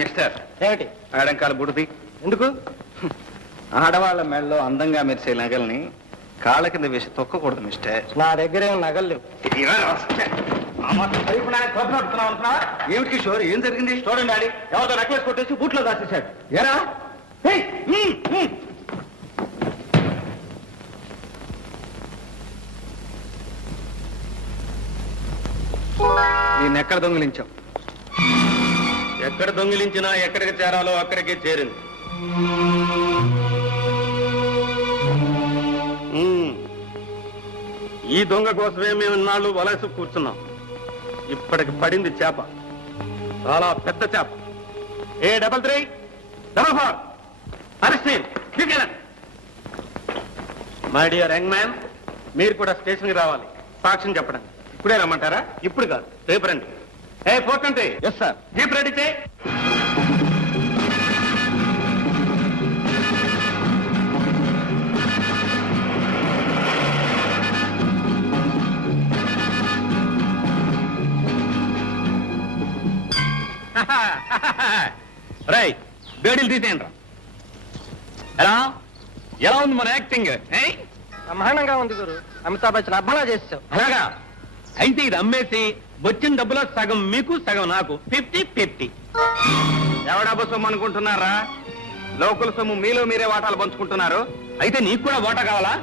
Mister ఏమిటి ఆడంకాల బుడిది ఎందుకు? ఆడవాళ్ల మెడలో అందంగా మెరిసే నగల్ని కాళ్ళ కింద వేసి తొక్కకూడదు మిస్టర్. నా దగ్గర ఏం నగలు లేవు. ఏమిటి కిషోర్, ఏం జరిగింది? చూడండి డాడీ, ఎవరితో నెక్లెస్ కొట్టేసి బూట్లో దాచేశాడు. ఎరా దీన్ని ఎక్కడ దొంగిలించావు? ఎక్కడ దొంగిలించినా ఎక్కడికి చేరాలో అక్కడికి చేరింది. ఈ దొంగ కోసమే మేము ఇన్నాళ్ళు వలస కూర్చున్నాం. ఇప్పటికి పడింది చేప, చాలా పెద్ద చేప. A3344 my dear young man, మీరు కూడా స్టేషన్కి రావాలి సాక్ష్యం చెప్పడానికి. ఇప్పుడే రమ్మంటారా? ఇప్పుడు కాదు, రేపు రండి. 420. Yes sir. జీప్ రెడీ చేయి. రై బేడీలు తీసేయండి రా. ఎలా ఉంది మన యాక్టింగ్? బ్రహ్మాండంగా ఉంది గురు. అమితాబ్ బచ్చన్ అబ్బలా చేసావు. అలాగా అయితే ఇది అమ్మేసి వచ్చిన డబ్బులో సగం మీకు సగం నాకు, 50-50. ఎవడా సొమ్ము అనుకుంటున్నారా? లోకల్ సొమ్ము మీలో మీరే వాటాలు పంచుకుంటున్నారు. అయితే నీకు కూడా ఓటా కావాలా?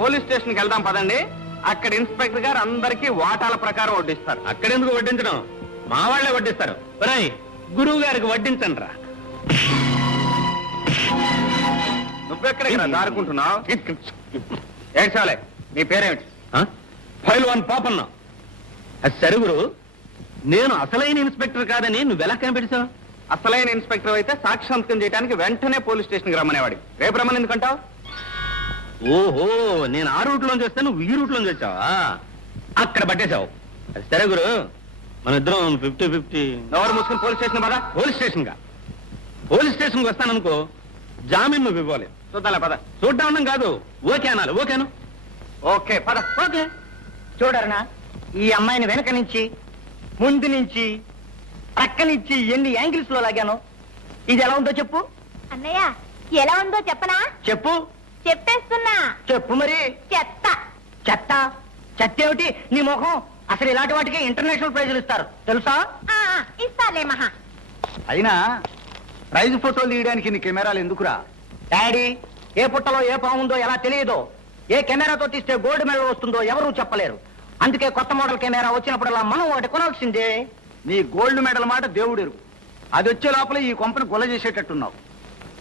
పోలీస్ స్టేషన్కి వెళ్దాం పదండి. అక్కడ ఇన్స్పెక్టర్ గారు అందరికీ వాటాల ప్రకారం వడ్డిస్తారు. అక్కడెందుకు వడ్డించడం, మా వాళ్లే వడ్డిస్తారు. ఒరేయ్, గురువు గారికి వడ్డించండి రా. నువ్వెక్కడికి దారుకుంటున్నావు? ఏడ్చాలే. నీ పేరేమిటి? ఫైల్ 1 పాపన్న. అది సరే గురు, నేను అసలైన ఇన్స్పెక్టర్ కాదని నువ్వెలా కనిపెట్టావు? అసలైన ఇన్స్పెక్టర్ అయితే సాక్షి సంతకం చేయడానికి వెంటనే పోలీస్ స్టేషన్కి రమ్మనేవాడి. రేపు రమ్మని ఎందుకంటావు? ఓహో, నేను ఆ రూట్ లోంచి వస్తే నువ్వు ఈ రూట్ లోంచి వచ్చావా? అక్కడ పట్టేశావు. అది సరే గురు, మన ఇద్దరం 50-50. ఎవరు మూసుకుని పోలీస్ స్టేషన్ పద. పోలీస్ స్టేషన్ గా? పోలీస్ స్టేషన్కి వస్తాననుకో, జామీన్ నువ్వు ఇవ్వాలి. చూద్దాలే పద. చూడ్డా ఉన్నాం కాదు, ఓకే అనాలి. ఓకేను? ఓకే పద. ఓకే. చూడరనా, ఈ అమ్మాయిని వెనక నుంచి, ముందు నుంచి, ప్రక్క నుంచి ఎన్ని యాంగిల్స్ లో లాగాను. ఇది ఎలా ఉందో చెప్పు. అన్నయ్య, ఎలా ఉందో చెప్పనా? చెప్పు. చెప్పేస్తున్నా. చెప్పు మరి. చెత్త. చెత్త? చెత్త ఏమిటి నీ ముఖం? అసలు ఇలాంటి వాటికి ఇంటర్నేషనల్ ప్రైజులు ఇస్తారు తెలుసా? ఇస్తాలే మహా. అయినా ప్రైజ్ ఫోటోలు తీయడానికి నీ కెమెరాలు ఎందుకురా? డాడీ, ఏ పుట్టలో ఏ పాముందో ఎలా తెలియదో, ఏ కెమెరాతో తీస్తే గోల్డ్ మెడల్ వస్తుందో ఎవరూ చెప్పలేరు. అందుకే కొత్త మోడల్ కెమెరా వచ్చినప్పుడల్లా మనం ఒకటి కొనాల్సిందే. నీ గోల్డ్ మెడల్ మాట దేవుడు. అది వచ్చే లోపల ఈ కొంపని గొల్ల చేసేటట్టున్నావు.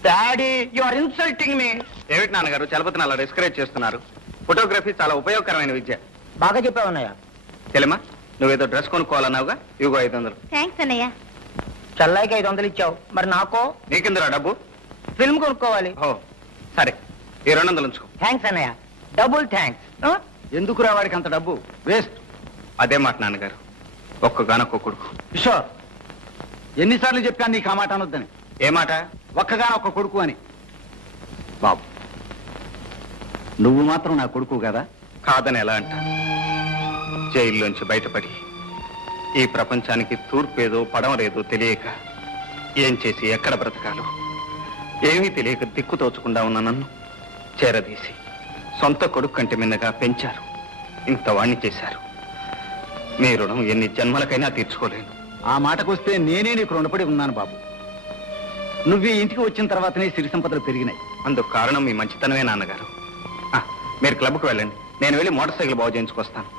Daddy, you are insulting me. ఏమిటి నాన్నగారు చలపతిని అలా డిస్కరేజ్ చేస్తున్నారు? ఫోటోగ్రఫీ చాలా ఉపయోగకరమైన విద్య. బాగా చెప్పావన్నయ్య. చెల్లెమ్మా, నువ్వేదో డ్రెస్ కొనుక్కోవాలన్నావుగా, ఇవిగో 500. థ్యాంక్స్ అన్నయ్య. చల్లాయికి 500 ఇచ్చావు, మరి నాకో? నీకెందురా డబ్బు? ఫిల్మ్ కొనుక్కోవాలి. ఓ సరే, ఈ 200 ఉంచుకో. థ్యాంక్స్ అన్నయ్య, డబుల్ థ్యాంక్స్. ఎందుకురా వాడికి అంత డబ్బు? వేస్ట్. అదే మాట నాన్నగారు, ఒక్కగానొక్క కొడుకు. కిషోర్, ఎన్నిసార్లు చెప్పాను నీకు ఆ మాట అనొద్దని? ఏ మాట? ఒక్కగానొక్క కొడుకు అని. బాబు, నువ్వు మాత్రం నా కొడుకు కదా? కాదని ఎలా అంటాను? జైల్లోంచి బయటపడి ఈ ప్రపంచానికి తూర్పేదో పడమరేదో తెలియక ఏం చేసి ఎక్కడ బ్రతకాలో ఏమీ తెలియక దిక్కు తోచకుండా ఉన్న నన్ను చేరదీసి సొంత కొడుకు కంటే మిన్నగా పెంచారు. ఇంత వాణ్ణి చేశారు. మీ రుణం ఎన్ని జన్మలకైనా తీర్చుకోలేను. ఆ మాటకొస్తే నేనే నీకు రుణపడి ఉన్నాను బాబు. నువ్వు ఈ ఇంటికి వచ్చిన తర్వాతనే సిరి సంపదలు పెరిగినాయి. అందుకు కారణం మీ మంచితనమే నాన్నగారు. మీరు క్లబ్కు వెళ్ళండి, నేను వెళ్ళి మోటార్ సైకిల్ బాగు చేయించుకొస్తాను.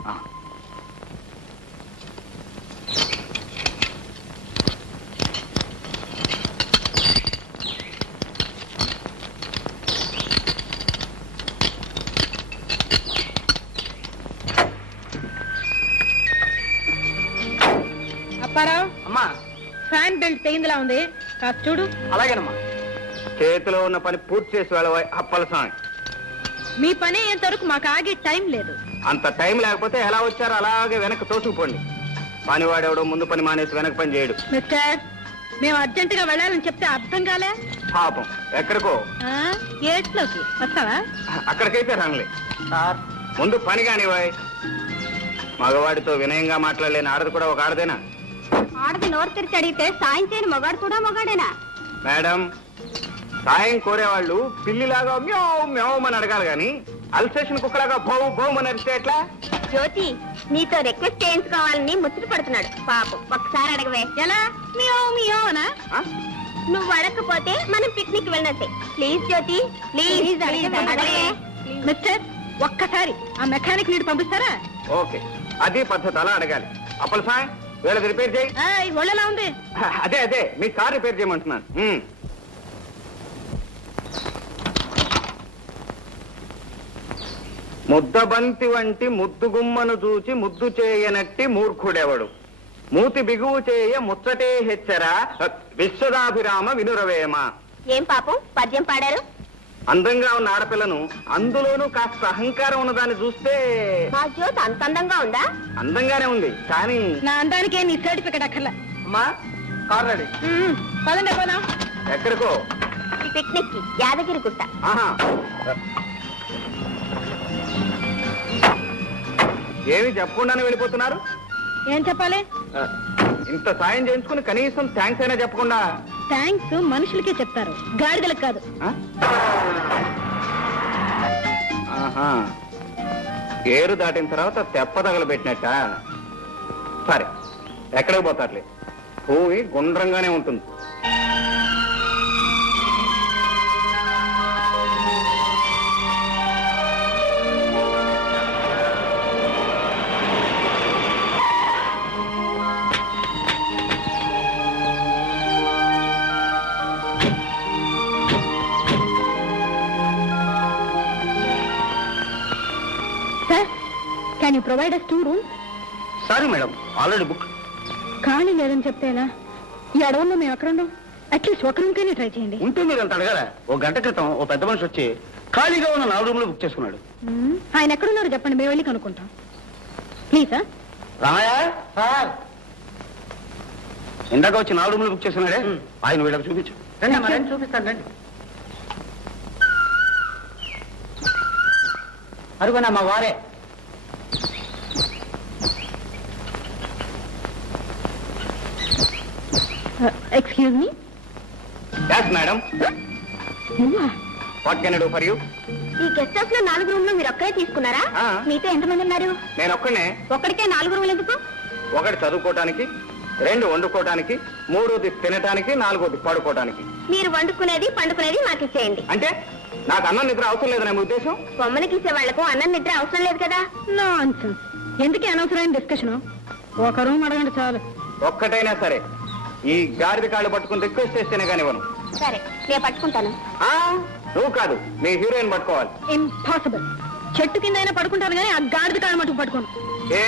అప్పారావు, అమ్మా, ఫ్యాన్ బెల్ట్ తెగిందిలా ఉంది, కాస్త చూడు. అలాగేనమ్మా. చేతిలో ఉన్న పని పూర్తి చేసి వెళ్ళబోయ్ అప్పల స్వామి. మీ పని అయ్యేంతవరకు మాకు ఆగే టైం లేదు. అంత టైం లేకపోతే ఎలా వచ్చారో అలాగే వెనక్కి తోసుకుపోండి. పనివాడెవడో ముందు పని మానేసి వెనక పని చేయడు. మిస్టర్, మేము అర్జెంటుగా వెళ్ళాలని చెప్తే అర్థం కాలే. పాపం, ఎక్కడికో గేట్లోకి వస్తావా? అక్కడికైతే రంగులే. సార్, ముందు పని కానివాయ్. మగవాడితో వినయంగా మాట్లాడలేని ఆడది కూడా ఒక ఆడదేనా? ఆడది నోరు తెరిచి అడిగితే సాయం చేయని మొగాడు కూడా మొగాడేనా? మేడం, సాయం కోరేవాళ్ళు పిల్లిలాగా మ్యావ్ మ్యావ్ అని అడగాలి గాని అల్సేషన్ కుక్కలాగా భౌ భౌమని అరిస్తే ఎట్లా? జ్యోతి నీతో రిక్వెస్ట్ చేయించుకోవాలని ముచ్చట పడుతున్నాడు పాపం. ఒక్కసారి అడగవే. ఎలా? మియావ్ మియావ్ అనా? ఆ? నువ్వు అడగకపోతే మనం పిక్నిక్ వెళ్ళినట్టే. ప్లీజ్ జ్యోతి, ప్లీజ్ అడగవే. మిస్టర్, ఒక్కసారి ఆ మెకానిక్ నీడు పంపిస్తారా? ఓకే, అది పద్ధతి, అలా అడగాలి. అప్పల సాయం వీళ్ళది రిపేర్ చేయి. ఒళ్ళెలా ఉంది? అదే అదే మీ కార్ రిపేర్ చేయమంటున్నాను. ముద్దబంతి వంటి ముద్దుగుమ్మను చూచి ముద్దు చేయనట్టి మూర్ఖుడెవడు, మూతి బిగువు చేయ ముచ్చటే హెచ్చరా విశ్వదాభిరామ వినురవేమ. ఏం పాపం పద్యం పాడారు? అందంగా ఉన్న ఆడపిల్లను, అందులోనూ కాస్త అహంకారం ఉన్నదాన్ని చూస్తే. మా జ్యోతి అంత అందంగా ఉందా? అందంగానే ఉంది కానీ. నా అందానికే నీ సర్టిఫికెట్ అక్కర్లా. అమ్మా, కార్ రెడీ. పదండి పోదాం. ఎక్కడికో? పిక్నిక్ కి, యాదగిరి గుట్ట. ఆహా, ఏమి చెప్పకుండానే వెళ్ళిపోతున్నారు? ఏం చెప్పాలి? ఇంత సాయం చేయించుకుని కనీసం థ్యాంక్స్ అయినా చెప్పకుండా. థ్యాంక్స్ మనుషులకే చెప్తారు, గాడిదలకు కాదు. ఆహా, ఏరు దాటిన తర్వాత తెప్ప తగలబెట్టినట్ట. సరే, ఎక్కడికి పోతారులే, భూమి గుండ్రంగానే ఉంటుంది. Can you provide us 2 rooms? Sorry madam, already book. ఖాళీ లేదని చెప్తేనా? ఈ అడవుల్లో మేము ఎక్కడ ఉన్నాం? అట్లీస్ట్ ఒక రూమ్ కైనా ట్రై చేయండి. ఉంటే మీరు అంత అడగారా? ఓ గంట క్రితం ఓ పెద్ద మనిషి వచ్చి ఖాళీగా ఉన్న 4 రూములు బుక్ చేసుకున్నాడు. ఆయన ఎక్కడున్నారో చెప్పండి, మేము వెళ్ళి కనుక్కుంటాం. ప్లీజ్. రామయ్య సార్, ఇందాక వచ్చి 4 రూములు బుక్ చేసుకున్నాడే, ఆయన వీళ్ళకి చూపించు. చూపిస్తాను రండి. అరుగనా మా వారే. Excuse me. Yes, madam. What can I do for you? ఈ గెస్ట్ హౌస్ లో 4 రూమ్లు మీరు ఒక్కరే తీసుకున్నారా? మీతో ఎంతమంది ఉన్నారు? నేను ఒక్కనే. ఒక్కడికే 4 రూమ్లు ఎందుకు? 1 చదువుకోవటానికి, 2 వండుకోవటానికి, 3 తినటానికి, 4 పడుకోవటానికి. మీరు వండుకునేది పండుకునేది మాకు ఇచ్చేయండి. అంటే నాకు అన్నం నిద్ర అవసరం లేదని మీ ఉద్దేశం? బొమ్మలకి ఇచ్చే వాళ్లకు అన్నం నిద్ర అవసరం లేదు కదా. నాన్సెన్స్. ఎందుకు అనవసరమైన డిస్కషన్? ఒక రూమ్ అడగండి చాలు. ఒక్కటైనా సరే, ఈ గాడిద కాళ్ళు పట్టుకుని రిక్వెస్ట్ చేస్తేనే కానివ్వను. సరే, నేను పట్టుకుంటాను. నువ్వు కాదు, మీ హీరోయిన్ పట్టుకోవాలి. ఇంపాసిబుల్. చెట్టు కింద అయినా పడుకుంటాను కానీ ఆ గాడిద కాళ్ళు మటుకు పట్టుకోను. ఏ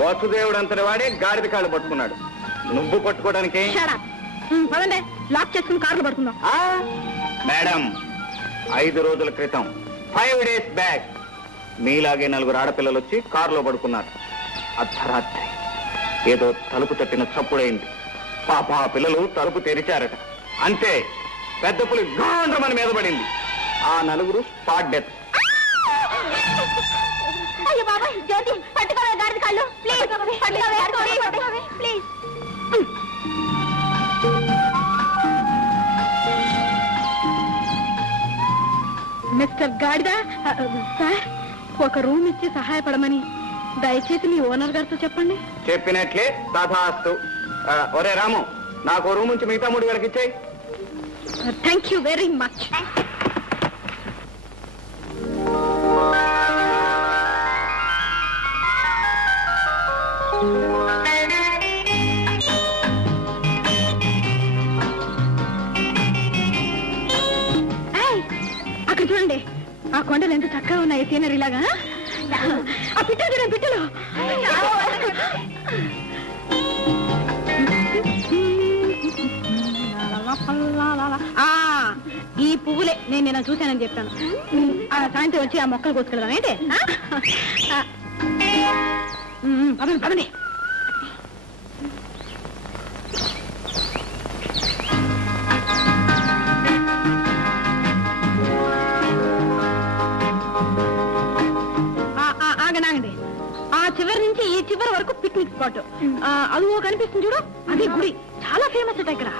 వాసుదేవుడు అంతటి వాడే గాడిద కాళ్ళు పట్టుకున్నాడు, నువ్వు పట్టుకోవడానికి? పదండి, లాక్ చేసుకుని కార్లు పడుకుందాం. మేడం, 5 రోజుల క్రితం 5 days బ్యాక్ మీలాగే 4 ఆడపిల్లలు వచ్చి కారులో పడుకున్నారు. అర్ధరాత్రి ఏదో తలుపు తట్టిన చప్పుడైంది. పాప ఆ పిల్లలు తలుపు తెరిచారట. అంతే, పెద్ద పులి గాండ్రమని మీద పడింది. ఆ 4 స్పాట్ డెత్. అయ్యో బాబాయ్, జ్యోతి పట్టుకోవే గాడిద కాళ్ళు ప్లీజ్. పట్టుకోవే ప్లీజ్. మిస్టర్ గాడిద సార్, ఒక రూమ్ ఇచ్చి సహాయపడమని దయచేసి మీ ఓనర్ గారితో చెప్పండి. చెప్పినట్లే తథాస్తు. ఒరే రాము, నాకు రూమ్ నుంచి మిగతా 3 వేలకి ఇచ్చేయి. Thank you very much. అక్కడ చూడండి, ఆ కొండలు ఎంత చక్కగా ఉన్నాయి సీనరీ లాగా. ఆ పిట్టలు చూడండి, పిట్టలు. ఈ పువ్వులే నేను నిన్న చూశానని చెప్తాను. సాయంత్రం వచ్చి ఆ మొక్కలు కోసుకెళ్దాం ఏంటి? పదండి పదండి. ఆగండి, ఆ చివరి నుంచి ఈ చివరి వరకు పిక్నిక్ స్పాట్. అది కనిపిస్తుంది చూడు, అదే గుడి, చాలా ఫేమస్ అట ఇక్కడ.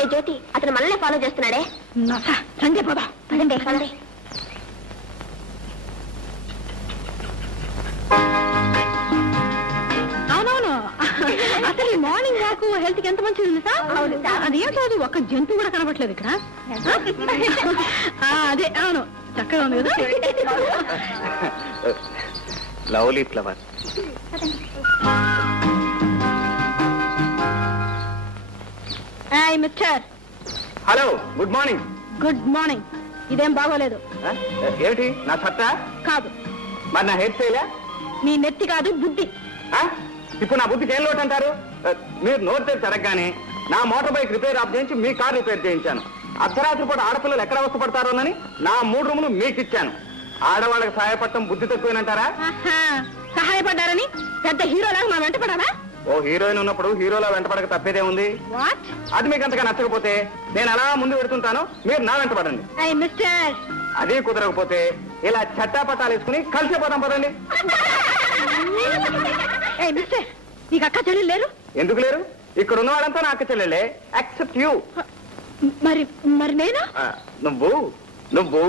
ఏ జ్యోతి, అతను మనల్ని ఫాలో చేస్తున్నాడే. సండే పోదా, పదండి పదండి. అవునవును, అసలు ఈ మార్నింగ్ వాక్ హెల్త్ కి ఎంత మంచిది సార్. అదేం కాదు, ఒక్క జంతువు కూడా కనబట్లేదు ఇక్కడ. అదే అవును, చక్కగా ఉంది కదా. Lovely flower. Hi mister. Hello, good morning. Good morning. ఇదేం బాగోలేదు. ఏమిటి నా సత్తా? కాదు. మరి నా హెయిర్ స్టైలా? నీ నెత్తి కాదు, బుద్ధి. ఇప్పుడు నా బుద్ధికి ఏం లోటు అంటారు? మీరు నోట్ తెరిచి అడగగానే నా మోటార్ బైక్ రిపేర్ ఆఫ్ చేయించి మీ కార్ రిపేర్ చేయించాను. అర్ధరాత్రి పూట ఆడపిల్లలు ఎక్కడ అవస్థపడతారోనని నా 3 రూములు మీకు ఇచ్చాను. ఆడవాళ్ళకి సహాయపడటం బుద్ధి తక్కువేనంటారా? సహాయపడ్డారని పెద్ద హీరోలాగా మా వెంట పడాలా? ఓ హీరోయిన్ ఉన్నప్పుడు హీరోలా వెంటపడక తప్పేదే ఉంది. అది మీకు అంతగా నచ్చకపోతే నేను అలా ముందు పెడుతుంటాను, మీరు నా వెంట పడండి. మిస్టర్, అదే కుదరకపోతే ఇలా చట్టాపట్టాలు వేసుకుని కలిసిపోతాం పదండి. మిస్టర్, నీకు అక్క చెల్లెలు లేరు? ఎందుకు లేరు? ఇక్కడ ఉన్న వాళ్ళంతా నా అక్క చెల్లెలే, యాక్సెప్ట్ యూ. మరి మరి నేను? నువ్వు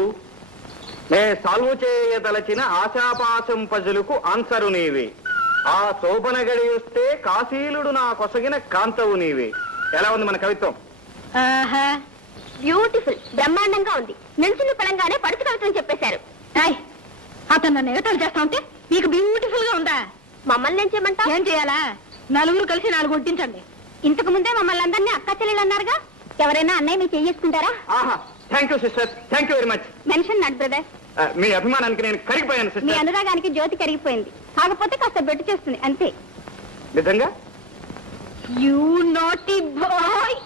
నే సాల్వ్ చేయదలచిన ఆశాపాశం పజులకు ఆన్సరు నీవి. ఆ శోభన గడి వస్తే కాశీలుడు నా కొసగిన కాంతవు నీవి. ఎలా ఉంది మన కవిత్వం? బ్యూటిఫుల్, బ్రహ్మాండంగా ఉంది. నిల్చున్న పడంగానే పడుచు కవిత్వం చెప్పేశారు. అతను నన్ను ఎగతాలు చేస్తా ఉంటే మీకు బ్యూటిఫుల్ గా ఉందా? మమ్మల్ని ఏం చేయమంటా? ఏం చేయాలా? నలుగురు కలిసి 4 కొట్టించండి. ఇంతకు ముందే మమ్మల్ని అందరినీ అక్క చెల్లెలు అన్నారుగా, ఎవరైనా అన్నయ్య మీరు చేసుకుంటారా? Thank you sister, thank you very much. Mention not brother. మీ అభిమానానికి నేను కరిగిపోయాను సిస్టర్. మీ అనురాగానికి జ్యోతి కరిగిపోయింది, కాకపోతే కాస్త బెట్టు చేస్తుంది అంతే. నిజంగా? You naughty boy.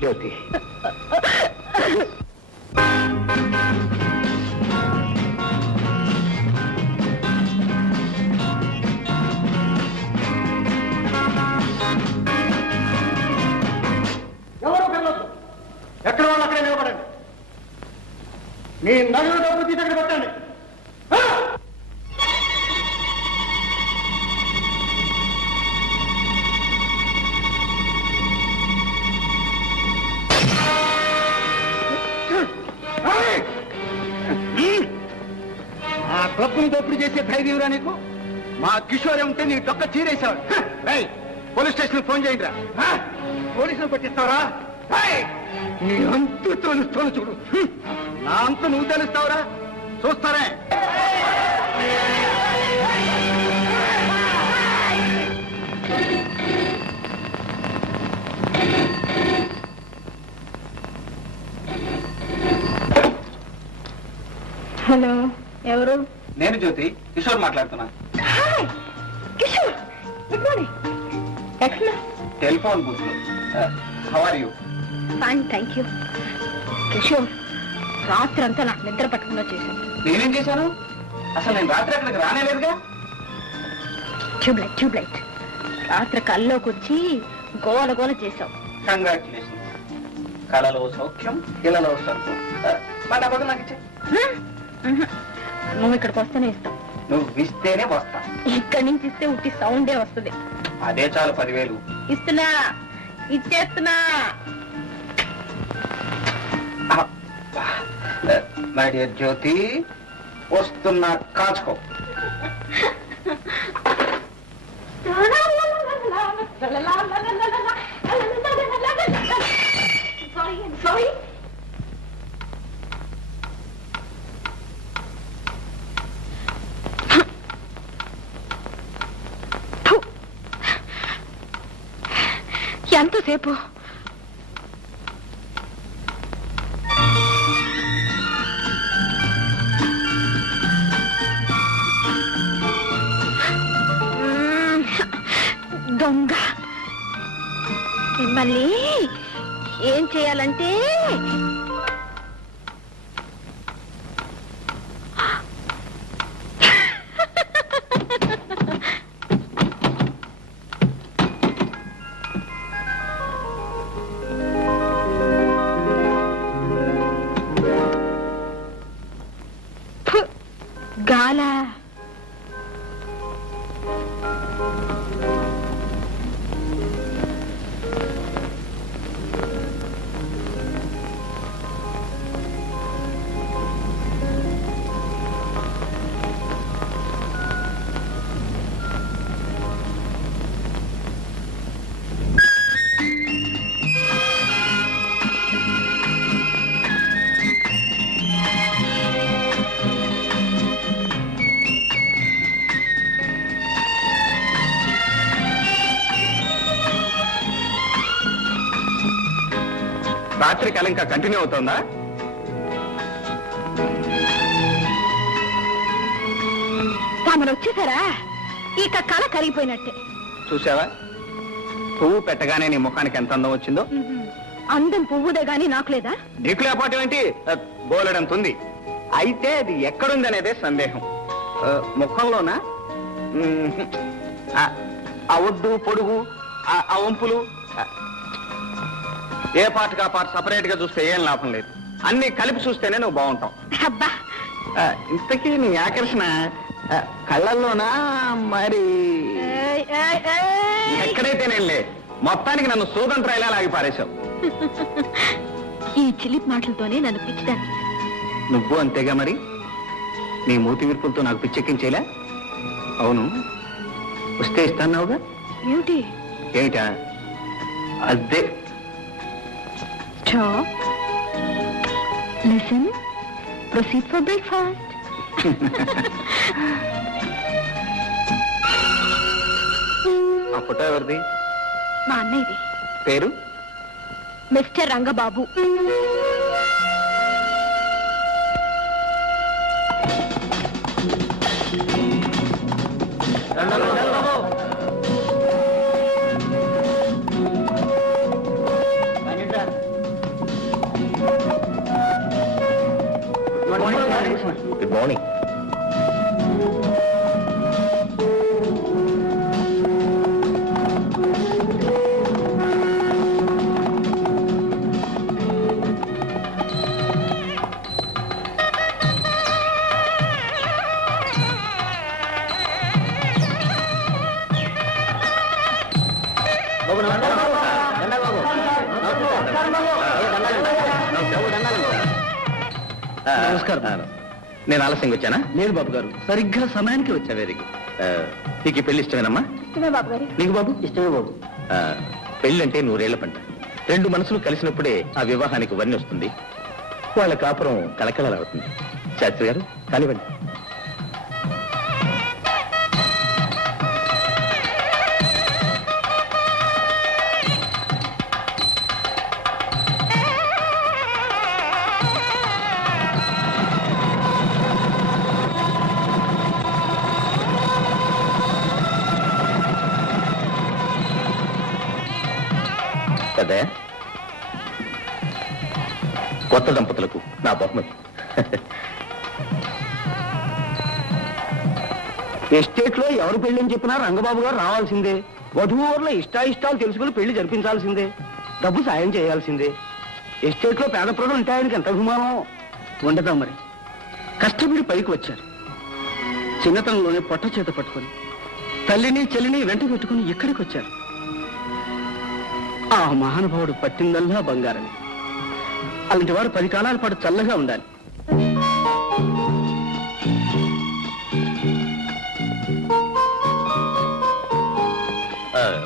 జ్యోతి, ఎవరు వెళ్ళొద్దు, ఎక్కడ వాళ్ళు అక్కడే నిలబడండి. మీ నగలు డబ్బు తీసి అక్కడ పెట్టండి. ఆ క్లబ్ని దోపిడీ చేసే ధైర్యంరా నీకు? మా కిషోరే ఉంటే నీ డొక్క చీరేసావు. పోలీస్ స్టేషన్ ఫోన్ చేయండి రా. పోలీసులు పట్టిస్తావరా? నీ అంతు తెలుస్తాను చూడు. నా అంత నువ్వు తెలుస్తావురా, చూస్తారే. హలో, ఎవరు? నేను జ్యోతి, కిషోర్ మాట్లాడుతున్నా. Kishore, good morning. ఎక్కడ? టెలిఫోన్ బూత్ లో. How are you? Fine, thank you. Kishore, రాత్రి అంతా నాకు నిద్ర పట్టకుండా చేశాను. నేనేం చేశాను? అసలు నేను రాత్రి అక్కడికి రానేలేదుగా. ట్యూబ్లైట్ రాత్రి కల్లోకి వచ్చి గోల గోల చేసావు. కంగ్రాచులేషన్స్. కళలో సౌఖ్యం, ఇళ్లలో సౌఖ్యం. మా డబ్బు నాకు ఇచ్చే. నువ్వు ఇక్కడికి వస్తేనే ఇస్తావు. నువ్వు ఇస్తేనే వస్తా. ఇక్కడి నుంచి ఇస్తే ఉట్టి సౌండే వస్తుంది. అదే చాలు 10,000. ఇస్తున్నా, ఇచ్చేస్తున్నా. మై డియర్ జ్యోతి, వస్తున్నా, కాచుకో. Sorry. ఎంతసేపు? దొంగ. మిమ్మల్ని ఏం చేయాలంటే గాల. రాత్రి కళ ఇంకా కంటిన్యూ అవుతుందా? తామను వచ్చేసారా? ఇక కళ కరిగిపోయినట్టే. చూసావా, పువ్వు పెట్టగానే నీ ముఖానికి ఎంత అందం వచ్చిందో. అందం పువ్వుదే గాని నాకు లేదా? నీకు లేపాటం ఏంటి? బోలెడంతుంది. అయితే అది ఎక్కడుంది అనేదే సందేహం. ముఖంలోనా? ఆ ఒడ్డు పొడుగు, ఆ వంపులు, ఏ పార్ట్గా పార్ట్ సపరేట్ గా చూస్తే ఏం లాభం లేదు. అన్ని కలిపి చూస్తేనే నువ్వు బాగుంటావు. అబ్బా, ఇంతకీ నీ ఆకర్షణ కళ్ళల్లోనా మరి ఎక్కడైతేనేలే, మొత్తానికి నన్ను సూదంత్రాయిలా లాగి పారేశావు. ఈ చిలిపి మాటలతోనే నన్ను పిచ్చిదాన్ని. నువ్వు అంతేగా మరి. నీ మూతి విరుపులతో నాకు పిచ్చెక్కించేలా. అవును, వస్తే ఇస్తాన్నావుగా. ఏమిటి? ఏమిటా? అదే. Stop. Listen. Proceed for breakfast. ఆ ఫోటో ఎవరిది? మా అన్నయ్యది. పేరు? మిస్టర్ రంగబాబు. Good morning. నమస్కారం. నేను ఆలస్యంగా వచ్చానా? లేదు బాబు గారు, సరిగ్గా సమయానికి వచ్చా. Very good. నీకు పెళ్లి ఇష్టమేనమ్మా? ఇష్టమే బాబు గారు. నీకు బాబు? ఇష్టమే బాబు. పెళ్ళంటే 100 ఏళ్ల పంట. 2 మనసులు కలిసినప్పుడే ఆ వివాహానికి వన్నీ వస్తుంది. వాళ్ళ కాపురం కలకలలాడుతుంది. శాస్త్రి గారు కానివ్వండి. కదా, కొత్త దంపతులకు నా బహుమతి. ఎస్టేట్ లో ఎవరు పెళ్లి చెప్పినా రంగబాబు గారు రావాల్సిందే. వధువుల ఇష్టాయిష్టాలు తెలుసుకుని పెళ్లి జరిపించాల్సిందే. డబ్బు సాయం చేయాల్సిందే. ఎస్టేట్ లో పేద ప్రజలు ఉంటే ఆయనకి ఎంత అభిమానం ఉండదా మరి. కష్టపడి పైకి వచ్చారు. చిన్నతనంలోనే పొట్ట చేత పట్టుకొని తల్లిని చెల్లిని వెంట పెట్టుకుని ఇక్కడికి వచ్చారు. ఆ మహానుభావుడు పట్టిందల్లా బంగారని. అలాంటి వారు 10 కాలాల పాటు చల్లగా ఉండాలి.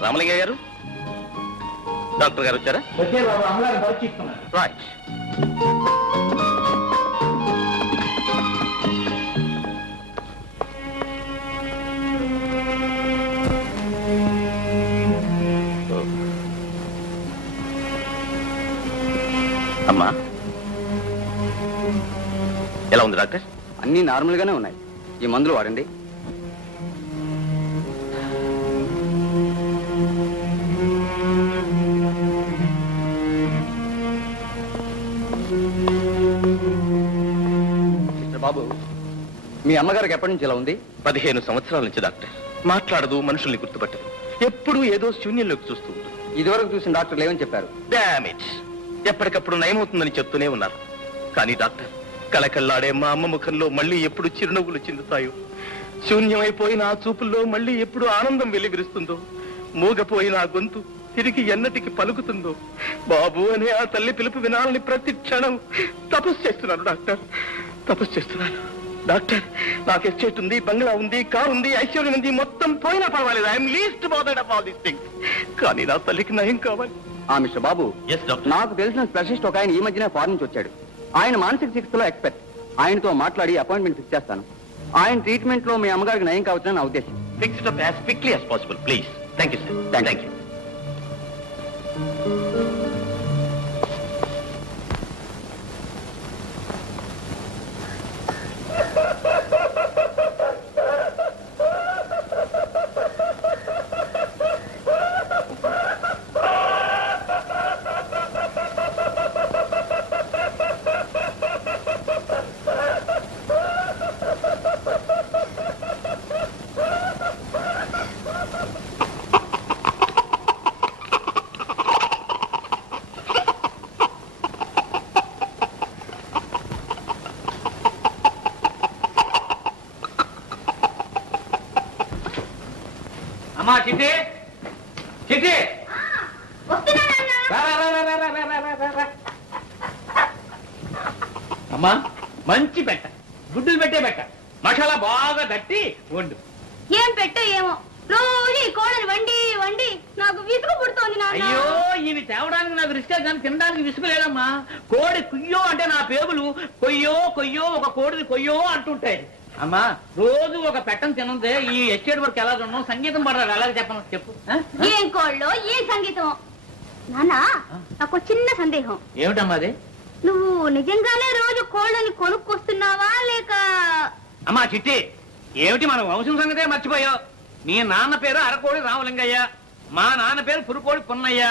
రామలింగయ్య గారు, డాక్టర్ గారు వచ్చారా? రైట్. అమ్మా, ఎలా ఉంది డాక్టర్? అన్నీ నార్మల్ గానే ఉన్నాయి. ఈ మందులు వాడండి. బాబు, మీ అమ్మగారికి ఎప్పటి నుంచి ఇలా ఉంది? 15 సంవత్సరాల నుంచి డాక్టర్. మాట్లాడదు, మనుషుల్ని గుర్తుపట్టదు, ఎప్పుడు ఏదో శూన్యంలోకి చూస్తూ ఉంటుంది. ఇదివరకు చూసిన డాక్టర్లు ఏమని చెప్పారు? డామేజ్. ఎప్పటికప్పుడు నయమవుతుందని చెప్తూనే ఉన్నారు. కానీ డాక్టర్, కళకళ్ళాడే మా అమ్మ ముఖంలో మళ్ళీ ఎప్పుడు చిరునవ్వులు చిందుతాయో, శూన్యమైపోయిన ఆ చూపుల్లో మళ్ళీ ఎప్పుడు ఆనందం వెలివిరుస్తుందో, మూగపోయిన ఆ గొంతు తిరిగి ఎన్నటికి పలుకుతుందో, బాబు అనే ఆ తల్లి పిలుపు వినాలని ప్రతి క్షణం తపస్సు చేస్తున్నాను డాక్టర్, తపస్సు చేస్తున్నాను. డాక్టర్, నాకు ఎస్టేట్ ఉంది, బంగ్లా ఉంది, కారు ఉంది, ఐశ్వర్యం ఉంది, మొత్తం పోయినా పర్వాలేదు. I'm least bothered of all these things. కానీ నా తల్లికి నయం కావాలి. మిస్టర్ బాబు, నాకు తెలిసిన స్పెషలిస్ట్ ఒక ఆయన ఈ మధ్యనే ఫారెన్ నుంచి వచ్చాడు. ఆయన మానసిక చికిత్సలో ఎక్స్పర్ట్. ఆయనతో మాట్లాడి అపాయింట్మెంట్ ఫిక్స్ చేస్తాను. ఆయన ట్రీట్మెంట్ లో మీ అమ్మగారికి నయం కావచ్చని నా ఉద్దేశం. Fix it up as quickly as possible please. Thank you sir. Thank you. అమ్మా చిట్టి, చిట్టి, అమ్మా మంచి పెట్ట, గుడ్డులు పెట్టే పెట్ట, మసాలా బాగా తట్టి వండు. ఏం పెట్టో ఏమో, రోజు ఈ కోడలు వండి వండి నాకు విసుగు పుడుతోంది నాన్న. అయ్యో, ఇవి తేవడానికి నాకు రిస్కే కానీ తినడానికి విసుగు లేదమ్మా. కోడి కుయ్యో అంటే నా పేగులు కొయ్యో కొయ్యో, ఒక కోడిని కొయ్యో అంటుంటాయి. అమ్మా, రోజు ఒక పెట్టం తినందే ఈ ఎస్టేట్ వర్క్ ఎలా ఉన్నాం, సంగీతం పడరాదు, అలాగే చెప్పను చెప్పు. ఏం కోళ్ళో ఏం సంగీతం నాన్న. నాకు చిన్న సందేహం. ఏమిటమ్మా అది? నువ్వు నిజంగానే రోజు కోళ్ళని కొనుక్కొస్తున్నావా లేక? అమ్మా చిట్టి, ఏమిటి మన వంశం సంగతే మర్చిపోయావు. మీ నాన్న పేరు అరకోడి రామలింగయ్య, మా నాన్న పేరు పురుకోడి పున్నయ్య,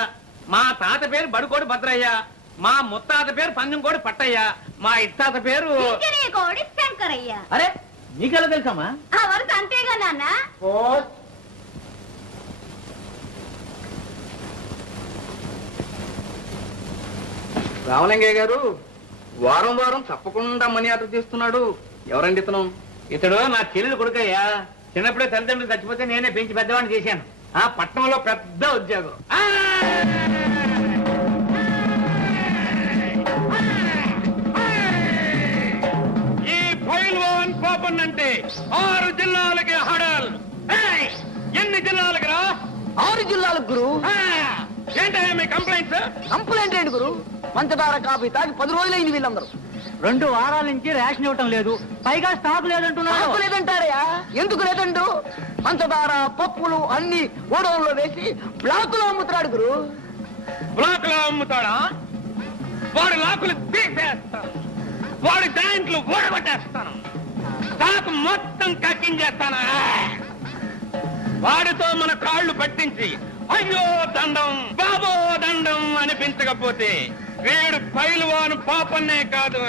మా తాత పేరు బడుకోడి భద్రయ్య, మా ముత్తాత పేరు పందెంకోడి పట్టయ్య, మా ఇత్తాత పేరు కోడి శంకరయ్య. అరే, నీకెలా తెలుసమ్మా? ఆ వరుస అంతేగా నాన్న. రామలింగయ్య గారు వారం వారం తప్పకుండా మనీ ఆర్డర్ చేస్తున్నాడు. ఎవరండి ఇతను? ఇతడు నా చెల్లెలు కొడుకయ్యా. చిన్నప్పుడే తల్లిదండ్రులు చచ్చిపోతే నేనే పెంచి పెద్దవాడిని చేశాను. ఆ పట్టణంలో పెద్ద ఉద్యోగం. ఈ పైల్వాన్ పాపన్ అంటే 6 జిల్లాలకి హడల్. ఎన్ని జిల్లాలకి రా? 6 జిల్లాలకు గురు. ఏంటయ్యా మీ కంప్లైంట్స్? కంప్లైంట్ ఏంటి గురు? పంచదార కాఫీ తాగి 10 రోజులైంది వీళ్ళందరూ. 2 వారాల నుంచి రేషన్ ఇవ్వటం లేదు, పైగా స్టాక్ లేదంటున్నారు. స్టాకు లేదంటారయా? ఎందుకు లేదండు? పంచదార పప్పులు అన్ని గోడౌన్లో వేసి బ్లాకులో అమ్ముతున్నాడు గురు. బ్లాక్ లో అమ్ముతాడా? వాడి లాకులు తీసేస్తాను, వాడి జాయింట్లు ఊడగొట్టేస్తాను, స్టాక్ మొత్తం కక్కించేస్తాను. వాడితో మన కాళ్ళు పట్టించి అయ్యో దండం బాబో దండం అనిపించకపోతే వీడు పైల్వాన్ పాపన్నే కాదు.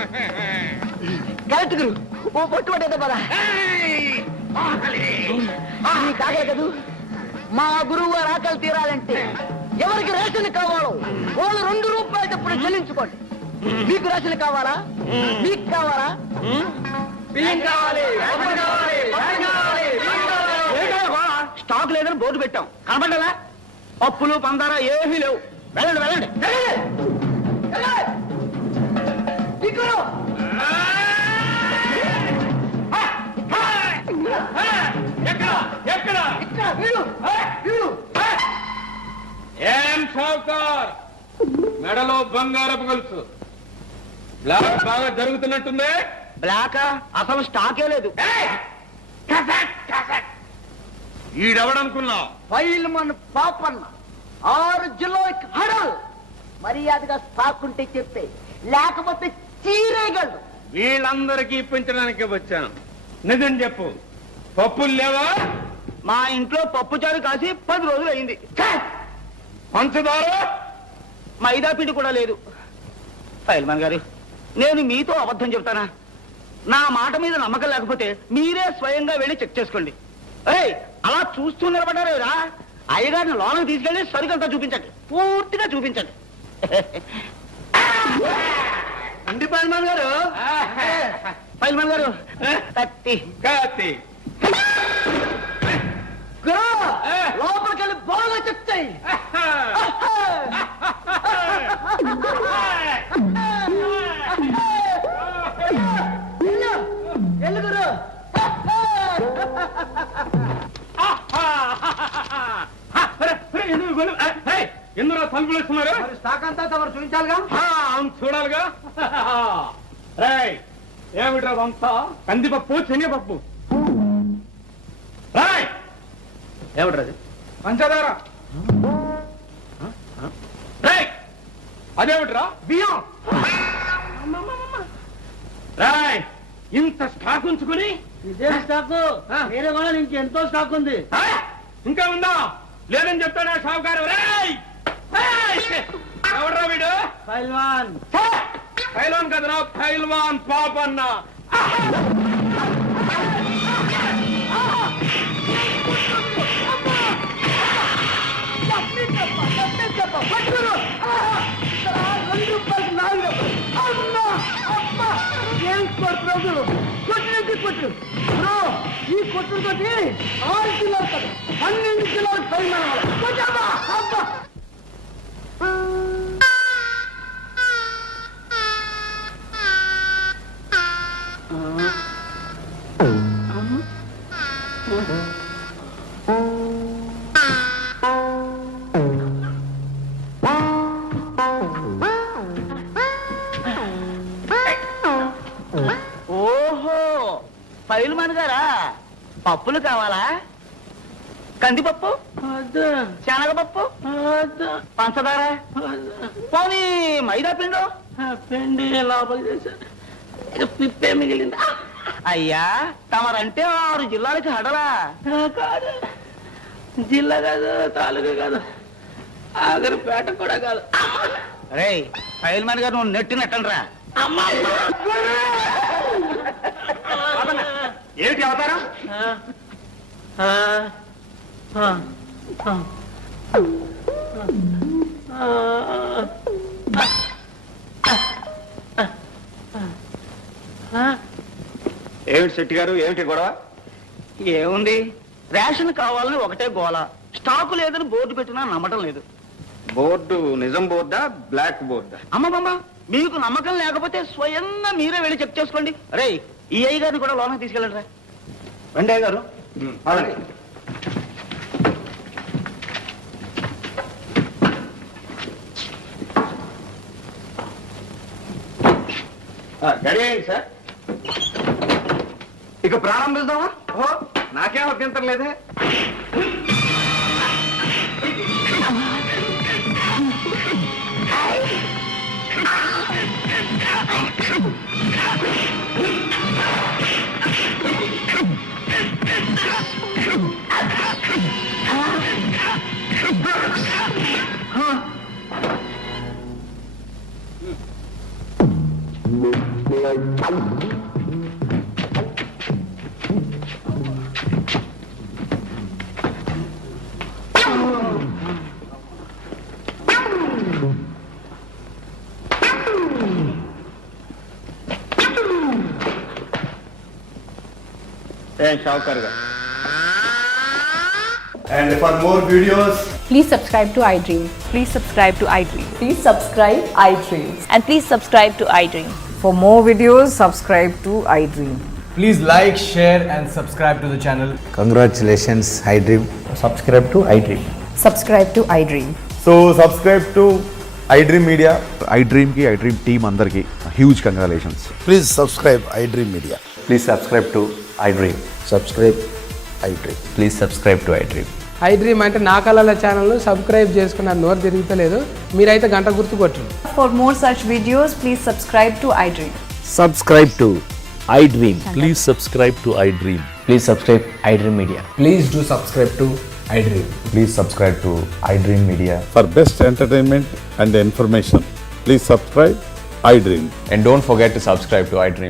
కరెక్ట్ గురు. ఓ పొట్టు పట్టేదా పదా. నీకు ఆకలి కదూ? మా గురువు గారు ఆకలి తీరాలంటే ఎవరికి రేషన్ కావాలో వాళ్ళు 2 రూపాయలు తప్పుడు చెల్లించుకోండి. మీకు రేషన్ కావాలా? మీకు కావాలా? స్టాక్ లేదని బోర్డు పెట్టాం, కనబడ్డా? పప్పులు పందారా ఏమీ లేవు. వెళ్ళండి వెళ్ళండి. ఏం షావుకార్, మెడలో బంగారపు గొలుసు, బ్లాక్ బాగా జరుగుతున్నట్టుంది. బ్లాక్ అసలు స్టాకే లేదు. ఈడెవడనుకున్నావు? ఫైల్మన్ పాపన్న 6 జిల్లాలకు హడల్. మర్యాదగా సాకుంటే చెప్తే, లేకపోతే చీరేయగలడు. వీళ్ళందరికీ ఇప్పించడానికి వచ్చాను. నిజం చెప్పు, పప్పులు లేవా? మా ఇంట్లో పప్పు చారు కాసి 10 రోజులు అయింది. పంచదార మైదా పిండి కూడా లేదు. ఫైల్మాన్ గారు, నేను మీతో అబద్ధం చెప్తానా? నా మాట మీద నమ్మకం లేకపోతే మీరే స్వయంగా వెళ్ళి చెక్ చేసుకోండి. అలా చూస్తూ నిలబడ్డారా? అయ్యగారిని లోనకు తీసుకెళ్లి సరుకంతా చూపించండి, పూర్తిగా చూపించండి. అండి ఫైల్మాన్ గారు, ఫైల్మాన్ గారు, కత్తి కాతి లోపలికెళ్ళి బాగా చెప్తాయి. ఎల్లుగురు ఎందులో తలుపులు ఇస్తున్నారు? స్టాక్ అంతా తమరు చూపించాలిగా. చూడాలిగా. రాయ్, ఏమిట్రా వంతా? కందిపప్పు, శనగపప్పు. రాయ్, ఏమిట్రది? పంచదార. రాయ్, అదేమిట్రా? బియ్యం. రాయ్, ఇంత స్టాక్ ఉంచుకుని ఇదే స్టాక్, వేరే వాళ్ళ నుంచి ఎంతో స్టాక్ ఉంది. ఇంకా ఉందా? లేదని చెప్తాడా షావుకారు? రాయ్, ఎవడ్రా వీడు? పైల్వాన్. పైల్వాన్ కదరా, పైల్వాన్ పాపన్న. ఈ కొట్టుతో 6 కిలోలు కదా, 12 కిలోలు పైన. ఓహో, ఫైల్మాన్ గారా? పప్పులు కావాలా? కందిపప్పు, శనగపప్పు, పంచదార, పోనీ మైదా పిండు. పిండి లోపల చేశారు, పిప్పే మిగిలింది. అయ్యా, తమరంటే 6 జిల్లాలకి హడలా? కాదు, జిల్లా కాదు, తాలూకా కాదు, ఆగరిపేట కూడా కాదు. రే ఫైల్మాన్ గారు, నువ్వు నెట్టినట్టనరా? ఏమిటి అవతారం? ఏమిటి శెట్టి గారు, ఏమిటి గొడవ? ఏముంది, రేషన్ కావాలని ఒకటే గోల. స్టాకు లేదని బోర్డు పెట్టినా నమ్మటం లేదు. బోర్డు నిజం బోర్డా, బ్లాక్ బోర్డా? అమ్మమ్మ, మీకు నమ్మకం లేకపోతే స్వయంగా మీరే వెళ్ళి చెక్ చేసుకోండి. రే, ఈ అయ్య గారిని కూడా లోనకి తీసుకెళ్ళండి. రండి అయ్య గారు. రెడీ అయింది సార్, ఇక ప్రారంభిద్దామా? ఓ, నాకేం అభ్యంతరం లేదే. నేను షావుకర్ గారు. And for more videos, Please subscribe to iDream. Please subscribe to iDream. Please subscribe iDream. And please subscribe to iDream. For more videos, subscribe to iDream. Please like, share and subscribe to the channel. Congratulations, iDream. Subscribe to iDream. Subscribe to iDream. so subscribe to iDream Media. iDream కి iDream team అందరికి huge congratulations. Please subscribe iDream Media. Please subscribe to iDream. Subscribe iDream. Please subscribe to iDream. iDream అంటే నా కళల channel subscribe చేసుకున్న నోరు తిరుగుతలేదు. మీరైతే గంట గుర్తు కొట్టండి. For more such videos, please subscribe to iDream. Subscribe to iDream. Please subscribe to iDream. Please subscribe iDream Media. Please do subscribe to iDream. Please subscribe to iDream Media. For best entertainment and information, please subscribe iDream. And don't forget to subscribe to iDream.